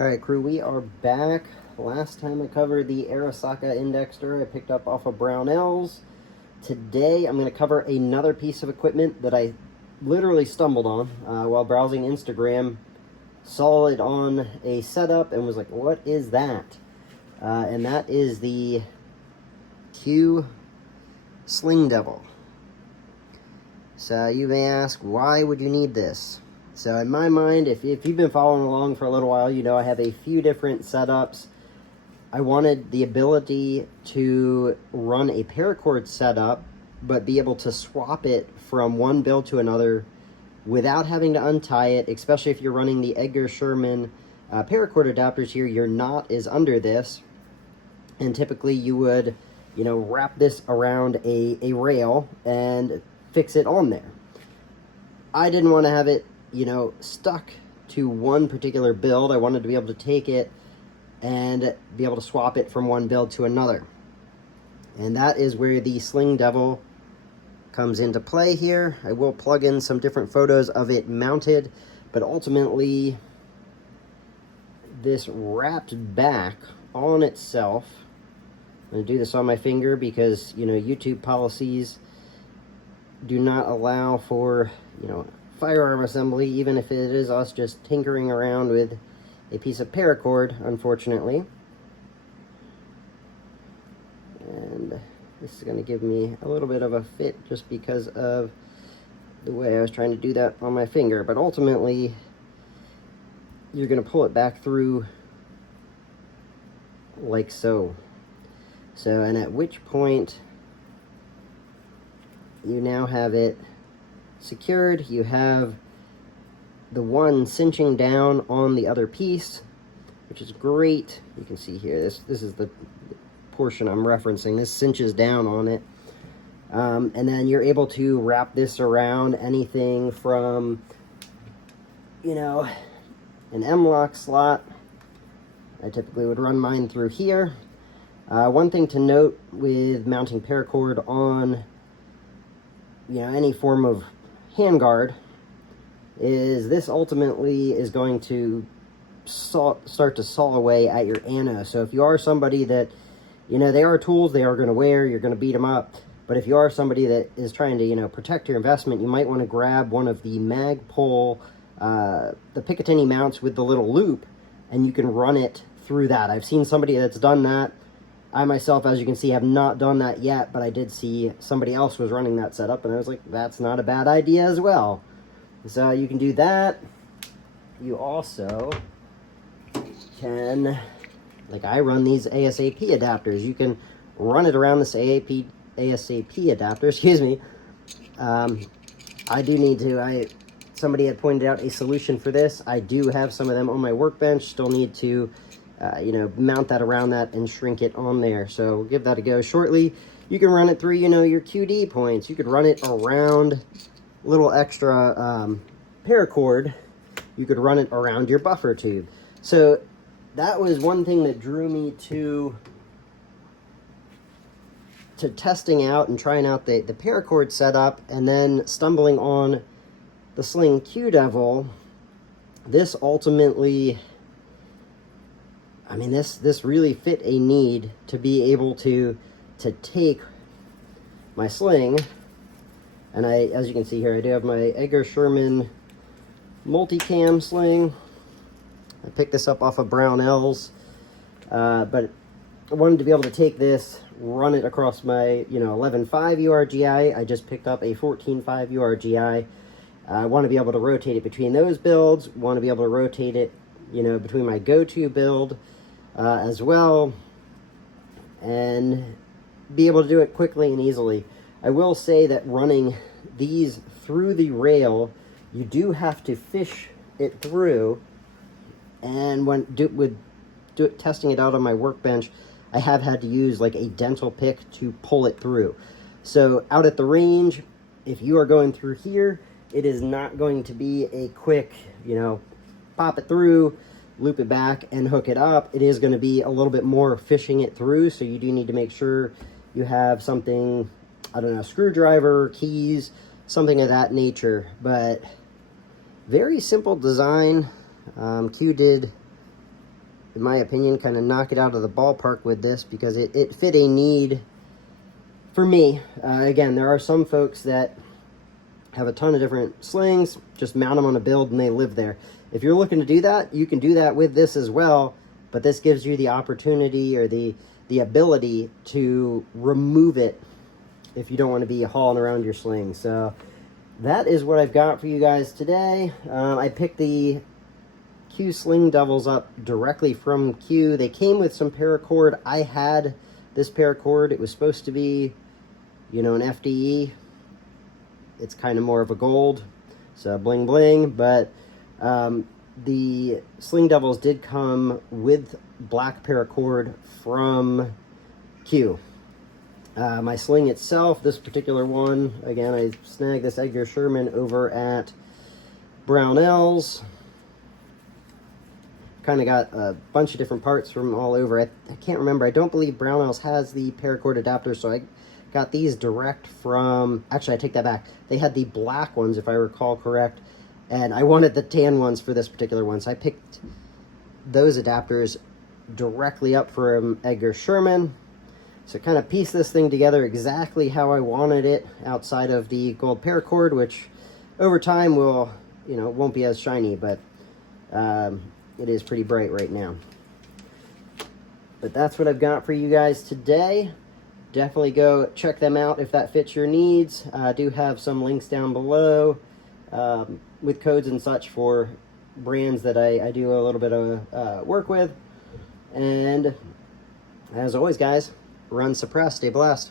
Alright crew, we are back. Last time I covered the Arasaka Indexter I picked up off of Brownells. Today I'm going to cover another piece of equipment that I literally stumbled on while browsing Instagram. Saw it on a setup and was like, what is that? And that is the Q Sling Devil. So you may ask, why would you need this? So in my mind, if you've been following along for a little while, you know I have a few different setups. I wanted the ability to run a paracord setup, but be able to swap it from one build to another without having to untie it, especially if you're running the Edgar Sherman paracord adapters here. Your knot is under this, and typically you would, wrap this around a rail and fix it on there. I didn't want to have it stuck to one particular build. I wanted to be able to take it and be able to swap it from one build to another. And that is where the Sling Devil comes into play here. I will plug in some different photos of it mounted, but ultimately this wrapped back on itself. I'm going to do this on my finger because, YouTube policies do not allow for, firearm assembly, even if it is us just tinkering around with a piece of paracord, unfortunately. And this is going to give me a little bit of a fit just because of the way I was trying to do that on my finger. But ultimately, you're going to pull it back through like so. And at which point, you now have it secured. You have the one cinching down on the other piece, which is great. You can see here, this is the portion I'm referencing. This cinches down on it. And then you're able to wrap this around anything from, an M-lock slot. I typically would run mine through here. One thing to note with mounting paracord on, any form of handguard is this ultimately is going to start to saw away at your ano. So if you are somebody that, they are tools they are going to wear, you're going to beat them up. But if you are somebody that is trying to, protect your investment, you might want to grab one of the Magpul, the Picatinny mounts with the little loop, and you can run it through that. I've seen somebody that's done that. I myself, as you can see, have not done that yet, but I did see somebody else was running that setup, and I was like, that's not a bad idea as well. So you can do that. You also can, like I run these ASAP adapters. You can run it around this ASAP adapter, excuse me. I do need to, somebody had pointed out a solution for this. I do have some of them on my workbench, still need to mount that around that and shrink it on there. So we'll give that a go shortly. You can run it through, your QD points. You could run it around little extra paracord. You could run it around your buffer tube. So that was one thing that drew me to testing out and trying out the paracord setup, and then stumbling on the Sling Q Devil. This ultimately, this really fit a need to be able to take my sling, and as you can see here, I do have my Edgar Sherman multicam sling. I picked this up off of Brownells, but I wanted to be able to take this, run it across my 11.5 URGI. I just picked up a 14.5 URGI. I want to be able to rotate it between those builds. Want to be able to rotate it, between my go-to build as well, and be able to do it quickly and easily. I will say that running these through the rail, you do have to fish it through, and when testing it out on my workbench, I have had to use like a dental pick to pull it through. So out at the range, if you are going through here, it is not going to be a quick, pop it through, loop it back, and hook it up. It is going to be a little bit more fishing it through, so you do need to make sure you have something, I don't know, screwdriver, keys, something of that nature. But very simple design. Q did in my opinion, kind of knock it out of the ballpark with this, because it fit a need for me. Again, there are some folks that have a ton of different slings, just mount them on a build and they live there. If you're looking to do that, you can do that with this as well, but this gives you the opportunity or the ability to remove it if you don't want to be hauling around your sling. So that is what I've got for you guys today. I picked the Q Sling Devils up directly from Q. They came with some paracord. I had this paracord. It was supposed to be, you know, an FDE. It's kind of more of a gold, so bling bling, but the Sling Devils did come with black paracord from Q. My sling itself, this particular one, again, I snagged this Edgar Sherman over at Brownells. Kind of got a bunch of different parts from all over. I can't remember. I don't believe Brownells has the paracord adapter, so I got these direct from... Actually, I take that back. They had the black ones, if I recall correct, and I wanted the tan ones for this particular one, so I picked those adapters directly up from Edgar Sherman. So kind of piece this thing together exactly how I wanted it, outside of the gold paracord, which over time will, you know, won't be as shiny, but it is pretty bright right now. But that's what I've got for you guys today. Definitely go check them out if that fits your needs. I do have some links down below with codes and such for brands that I do a little bit of work with. And as always, guys, run suppressed, stay blessed.